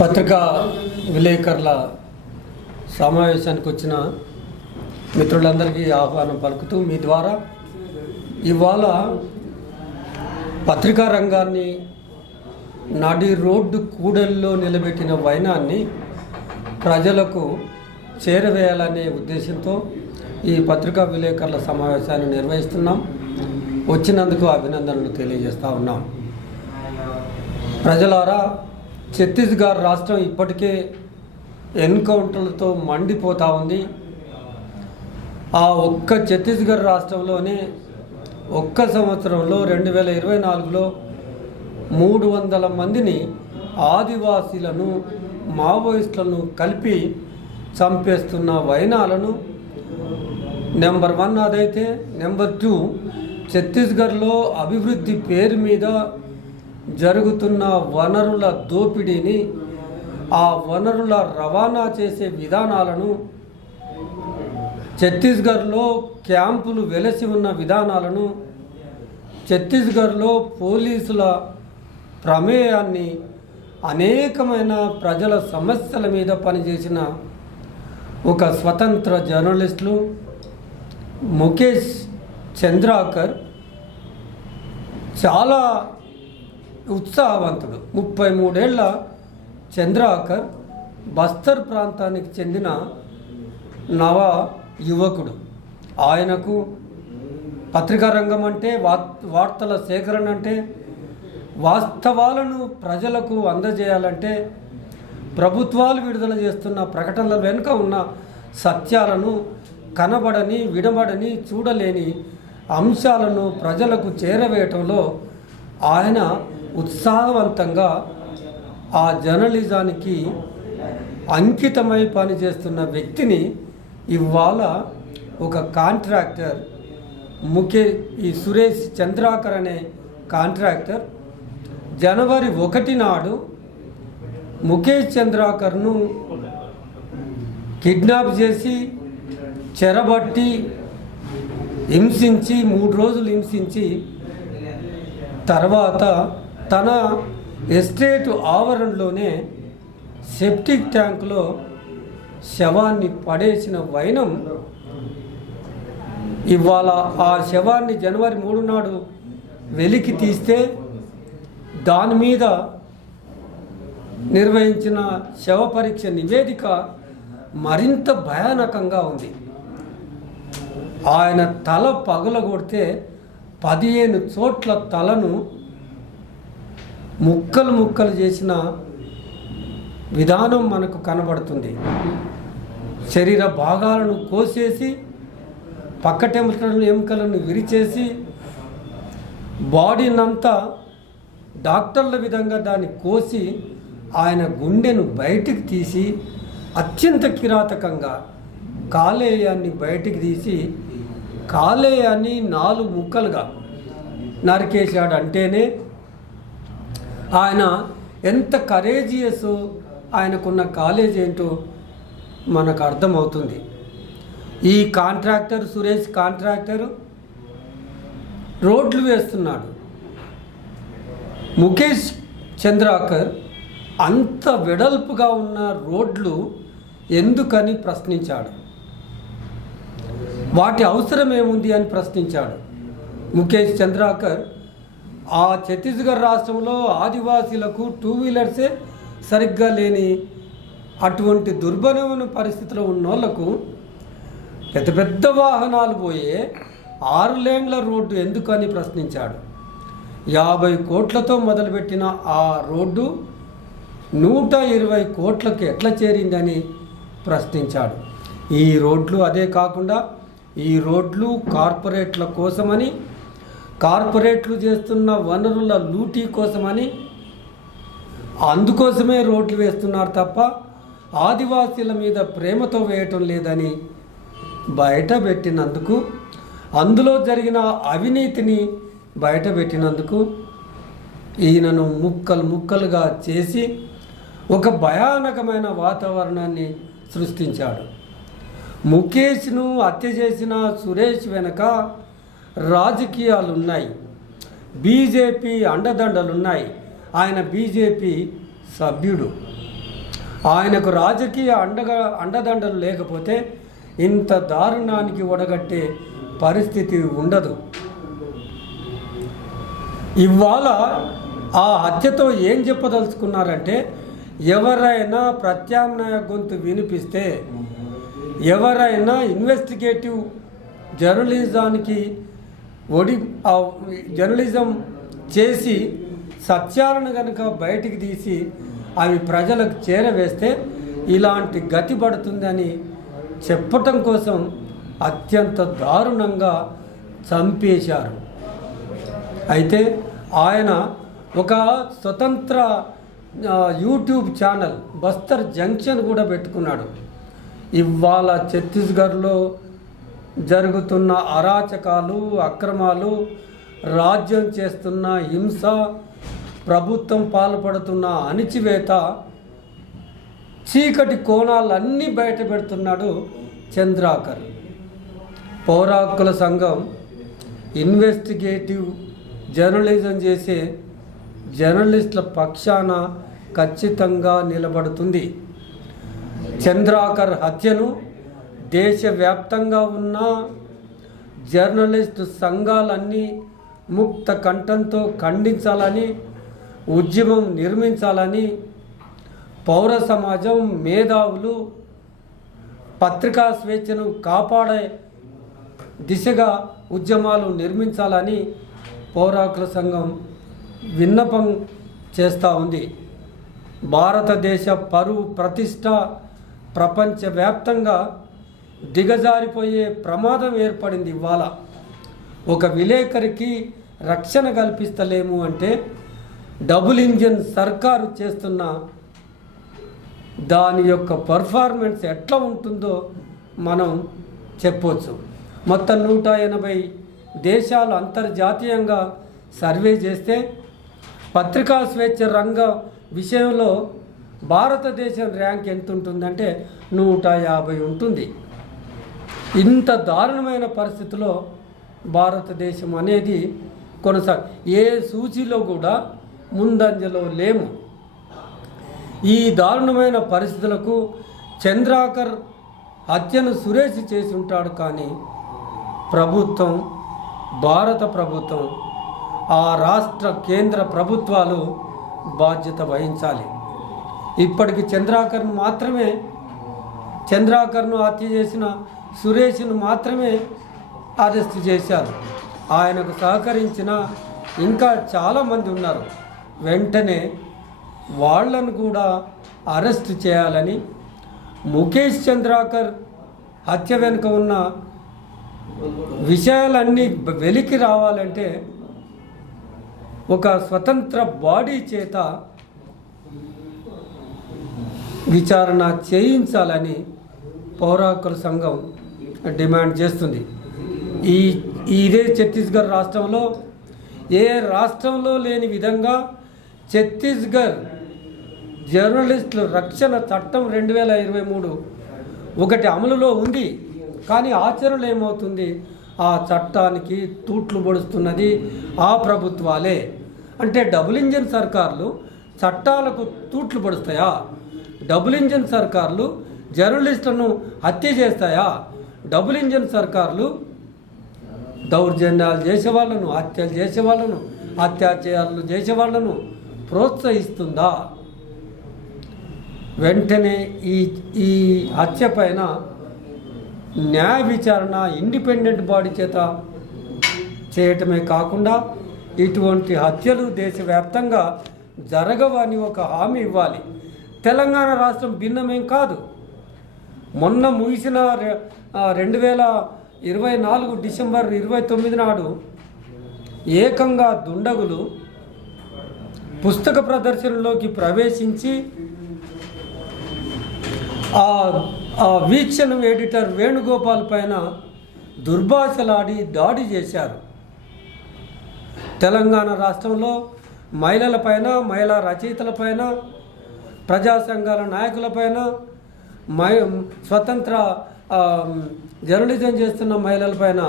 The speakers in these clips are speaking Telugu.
పత్రికా విలేకరుల సమావేశానికి వచ్చిన మిత్రులందరికీ ఆహ్వానం పలుకుతూ మీ ద్వారా ఇవాళ పత్రికా రంగాన్ని నడి రోడ్డు కూడల్లో నిలబెట్టిన వైనాన్ని ప్రజలకు చేరవేయాలనే ఉద్దేశంతో ఈ పత్రికా విలేకరుల సమావేశాన్ని నిర్వహిస్తున్నాం. వచ్చినందుకు అభినందనలు తెలియజేస్తూ ఉన్నాం. ప్రజలారా, ఛత్తీస్గఢ్ రాష్ట్రం ఇప్పటికే ఎన్కౌంటర్లతో మండిపోతూ ఉంది. ఆ ఒక్క ఛత్తీస్గఢ్ రాష్ట్రంలోనే ఒక్క సంవత్సరంలో 2024లో 300 మందిని ఆదివాసీలను మావోయిస్టులను కలిపి చంపేస్తున్న వైనాలను నెంబర్ 1 అదైతే, నెంబర్ 2 ఛత్తీస్గఢ్లో అభివృద్ధి పేరు మీద జరుగుతున్న వనరుల దోపిడీని, ఆ వనరుల రవాణా చేసే విధానాలను, ఛత్తీస్గఢ్లో క్యాంపులు వెలసి ఉన్న విధానాలను, ఛత్తీస్గఢ్లో పోలీసుల ప్రమేయాన్ని, అనేకమైన ప్రజల సమస్యల మీద పనిచేసిన ఒక స్వతంత్ర జర్నలిస్టులు ముఖేష్ చంద్రాకర్ చాలా ఉత్సాహవంతుడు. 33 ఏళ్ల చంద్రాకర్ బస్తర్ ప్రాంతానికి చెందిన నవ యువకుడు. ఆయనకు పత్రికా రంగం అంటే, వార్తల సేకరణ అంటే, వాస్తవాలను ప్రజలకు అందజేయాలంటే, ప్రభుత్వాలు విడుదల చేస్తున్న ప్రకటనల వెనుక ఉన్న సత్యాలను, కనబడని, వినబడని, చూడలేని అంశాలను ప్రజలకు చేరవేయటంలో ఆయన ఉత్సాహవంతంగా ఆ జర్నలిజానికి అంకితమై పనిచేస్తున్న వ్యక్తిని ఇవాళ ఒక కాంట్రాక్టర్ ఈ సురేష్ చంద్రాకర్ అనే కాంట్రాక్టర్ జనవరి 1 నాడు ముఖేష్ చంద్రాకర్ను కిడ్నాప్ చేసి చెరబట్టి హింసించి 3 రోజులు హింసించి తర్వాత తన ఎస్టేట్ ఆవరణలోనే సెప్టిక్ ట్యాంకులో శవాన్ని పడేసిన వైనం ఇవాళ ఆ శవాన్ని జనవరి 3 నాడు వెలికి తీస్తే దాని మీద నిర్వహించిన శవ పరీక్ష నివేదిక మరింత భయానకంగా ఉంది. ఆయన తల పగులగొడితే 15 చోట్ల తలను ముక్కలు ముక్కలు చేసిన విధానం మనకు కనబడుతుంది. శరీర భాగాలను కోసేసి పక్కటెముకలను ఎముకలను విరిచేసి బాడీనంతా డాక్టర్ల విధంగా దాన్ని కోసి ఆయన గుండెను బయటికి తీసి అత్యంత కిరాతకంగా కాలేయాన్ని బయటికి తీసి కాలేయాన్ని 4 ముక్కలుగా నరికేశాడు. అంటేనే ఆయన ఎంత కరేజియస్, ఆయనకున్న కాలేజ్ ఏంటో మనకు అర్థమవుతుంది. ఈ కాంట్రాక్టర్ సురేష్ కాంట్రాక్టర్ రోడ్లు వేస్తున్నాడు. ముఖేష్ చంద్రాకర్ అంత వెడల్పుగా ఉన్న రోడ్లు ఎందుకని ప్రశ్నించాడు. వాటి అవసరం ఏముంది అని ప్రశ్నించాడు. ముఖేష్ చంద్రాకర్ ఆ ఛత్తీస్గఢ్ రాష్ట్రంలో ఆదివాసీలకు 2 వీలర్సే సరిగ్గా లేని అటువంటి దుర్భరమైన పరిస్థితిలో ఉన్న వాళ్ళకు పెద్ద పెద్ద వాహనాలు పోయే 6 లేన్ల రోడ్డు ఎందుకని ప్రశ్నించాడు. 50 కోట్లతో మొదలుపెట్టిన ఆ రోడ్డు 120 కోట్లకు ఎట్లా చేరిందని ప్రశ్నించాడు. ఈ రోడ్లు అదే కాకుండా ఈ రోడ్లు కార్పొరేట్ల కోసమని, కార్పొరేట్లు చేస్తున్న వనరుల లూటీ కోసమని, అందుకోసమే రోడ్లు వేస్తున్నారు తప్ప ఆదివాసీల మీద ప్రేమతో వేయటం లేదని బయటపెట్టినందుకు, అందులో జరిగిన అవినీతిని బయటపెట్టినందుకు ఈయనను ముక్కలు ముక్కలుగా చేసి ఒక భయానకమైన వాతావరణాన్ని సృష్టించాడు. ముఖేష్ను హత్య చేసిన సురేష్ వెనక రాజకీయాలు ఉన్నాయి, బీజేపీ అండదండలున్నాయి. ఆయన బీజేపీ సభ్యుడు. ఆయనకు రాజకీయ అండదండలు లేకపోతే ఇంత దారుణానికి ఒడగట్టే పరిస్థితి ఉండదు. ఇవాళ ఆ హత్యతో ఏం చెప్పదలుచుకున్నారంటే, ఎవరైనా ప్రత్యామ్నాయ గొంతు వినిపిస్తే, ఎవరైనా ఇన్వెస్టిగేటివ్ జర్నలిజానికి జర్నలిజం చేసి సత్యాలను కనుక బయటికి తీసి అవి ప్రజలకు చేరవేస్తే ఇలాంటి గతి పడుతుందని చెప్పటం కోసం అత్యంత దారుణంగా చంపేశారు. అయితే ఆయన ఒక స్వతంత్ర యూట్యూబ్ ఛానల్ బస్తర్ జంక్షన్ కూడా పెట్టుకున్నాడు. ఇవాళ ఛత్తీస్గఢ్లో జరుగుతున్న అరాచకాలు, అక్రమాలు, రాజ్యం చేస్తున్న హింస, ప్రభుత్వం పాల్పడుతున్న అణిచివేత, చీకటి కోణాలన్నీ బయట పెడుతున్నాడు చంద్రాకర్. పౌర హక్కుల సంఘం ఇన్వెస్టిగేటివ్ జర్నలిజం చేసే జర్నలిస్టుల పక్షాన ఖచ్చితంగా నిలబడుతుంది. చంద్రాకర్ హత్యను దేశవ్యాప్తంగా ఉన్న జర్నలిస్టు సంఘాలన్నీ ముక్త కంఠంతో ఖండించాలని, ఉద్యమం నిర్మించాలని, పౌర సమాజం, మేధావులు పత్రికా స్వేచ్ఛను కాపాడే దిశగా ఉద్యమాలు నిర్మించాలని పౌర హక్కుల సంఘం విన్నపం చేస్తూ ఉంది. భారతదేశ పరువు ప్రతిష్ట ప్రపంచవ్యాప్తంగా దిగజారిపోయే ప్రమాదం ఏర్పడింది. ఇవాళ ఒక విలేకరికి రక్షణ కల్పిస్తలేము అంటే డబుల్ ఇంజిన్ సర్కారు చేస్తున్న దాని యొక్క పర్ఫార్మెన్స్ ఎట్లా ఉంటుందో మనం చెప్పవచ్చు. మొత్తం 180 దేశాలు అంతర్జాతీయంగా సర్వే చేస్తే పత్రికా స్వేచ్ఛ రంగం విషయంలో భారతదేశం ర్యాంక్ ఎంత ఉంటుందంటే 150 ఉంటుంది. ఇంత దారుణమైన పరిస్థితిలో భారతదేశం అనేది ఏ సూచీలో కూడా ముందంజలో లేము. ఈ దారుణమైన పరిస్థితులకు చంద్రాకర్ హత్యను సురేష్ చేసి ఉంటాడు. కానీ ప్రభుత్వం, భారత ప్రభుత్వం, ఆ రాష్ట్ర కేంద్ర ప్రభుత్వాలు బాధ్యత వహించాలి. ఇప్పటికి చంద్రాకర్ను హత్య చేసిన సురేష్ను మాత్రమే అరెస్ట్ చేశారు. ఆయనకు సహకరించిన ఇంకా చాలామంది ఉన్నారు. వెంటనే వాళ్లను కూడా అరెస్ట్ చేయాలని, ముఖేష్ చంద్రాకర్ హత్య వెనుక ఉన్న విషయాలన్నీ వెలికి రావాలంటే ఒక స్వతంత్ర బాడీ చేత విచారణ చేయించాలని పౌర హక్కుల సంఘం డిమాండ్ చేస్తుంది. ఇదే ఛత్తీస్గఢ్ రాష్ట్రంలో ఏ రాష్ట్రంలో లేని విధంగా ఛత్తీస్గఢ్ జర్నలిస్టుల రక్షణ చట్టం 2023 ఒకటి అమలులో ఉంది. కానీ ఆచరణలో ఏమవుతుంది? ఆ చట్టానికి తూట్లు పొడుస్తున్నది ఆ ప్రభుత్వాలే. అంటే డబుల్ ఇంజిన్ సర్కార్లు చట్టాలకు తూట్లు పొడుస్తాయా? డబుల్ ఇంజిన్ సర్కార్లు జర్నలిస్టులను హత్య చేస్తాయా? డబుల్ ఇంజిన్ సర్కార్లు దౌర్జన్యాలు చేసేవాళ్ళను, హత్యలు చేసేవాళ్ళను, అత్యాచారాలు చేసేవాళ్ళను ప్రోత్సహిస్తుందా? వెంటనే ఈ హత్య పైన న్యాయ విచారణ ఇండిపెండెంట్ బాడీ చేత చేయటమే కాకుండా ఇటువంటి హత్యలు దేశవ్యాప్తంగా జరగవని ఒక హామీ ఇవ్వాలి. తెలంగాణ రాష్ట్రం భిన్నమేం కాదు. మొన్న ముగిసిన 2024 డిసెంబర్ 29 నాడు ఏకంగా దుండగులు పుస్తక ప్రదర్శనలోకి ప్రవేశించి ఆ వీక్షణ ఎడిటర్ వేణుగోపాల్ పైన దుర్భాషలాడి దాడి చేశారు. తెలంగాణ రాష్ట్రంలో మహిళలపైన, మహిళా రచయితలపైన, ప్రజా సంఘాల నాయకులపైన, స్వతంత్ర జర్నలిజం చేస్తున్న మహిళలపైన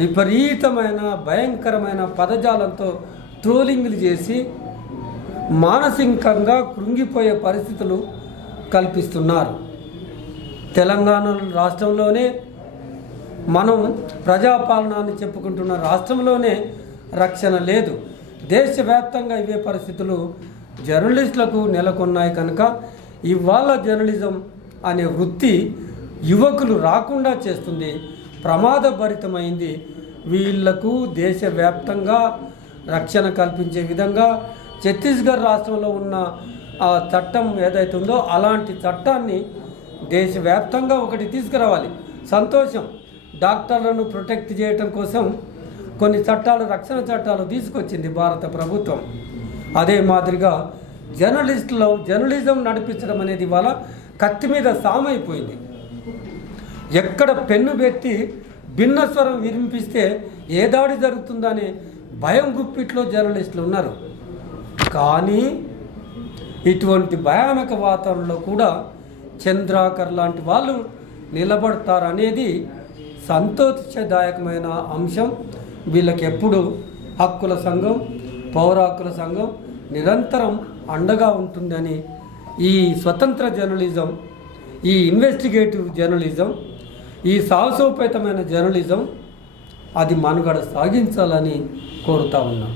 విపరీతమైన భయంకరమైన పదజాలంతో ట్రోలింగ్లు చేసి మానసికంగా కృంగిపోయే పరిస్థితులు కల్పిస్తున్నారు. తెలంగాణ రాష్ట్రంలోనే మనం ప్రజాపాలన అని చెప్పుకుంటున్న రాష్ట్రంలోనే రక్షణ లేదు. దేశవ్యాప్తంగా ఇవే పరిస్థితులు జర్నలిస్టులకు నెలకొన్నాయి. కనుక ఇవాళ జర్నలిజం అనే వృత్తి యువకులు రాకుండా చేస్తుంది, ప్రమాదభరితమైంది. వీళ్లకు దేశవ్యాప్తంగా రక్షణ కల్పించే విధంగా ఛత్తీస్గఢ్ రాష్ట్రంలో ఉన్న ఆ చట్టం ఏదైతే ఉందో అలాంటి చట్టాన్ని దేశవ్యాప్తంగా ఒకటి తీసుకురావాలి. సంతోషం, డాక్టర్లను ప్రొటెక్ట్ చేయటం కోసం కొన్ని చట్టాలు, రక్షణ చట్టాలు తీసుకొచ్చింది భారత ప్రభుత్వం. అదే మాదిరిగా జర్నలిజం నడిపించడం అనేది ఇవాళ కత్తి మీద సామైపోయింది. ఎక్కడ పెన్ను పెట్టి భిన్న స్వరం వినిపిస్తే ఏ దాడి జరుగుతుందనే భయం గుప్పిట్లో జర్నలిస్టులు ఉన్నారు. కానీ ఇటువంటి భయానక వాతావరణంలో కూడా చంద్రాకర్ లాంటి వాళ్ళు నిలబడతారనేది సంతోషదాయకమైన అంశం. వీళ్ళకి ఎప్పుడు హక్కుల సంఘం, పౌర హక్కుల సంఘం నిరంతరం అండగా ఉంటుందని ఈ స్వతంత్ర జర్నలిజం, ఈ ఇన్వెస్టిగేటివ్ జర్నలిజం, ఈ సాహసోపేతమైన జర్నలిజం అది మనుగడ సాగించాలని కోరుతా ఉన్నాం.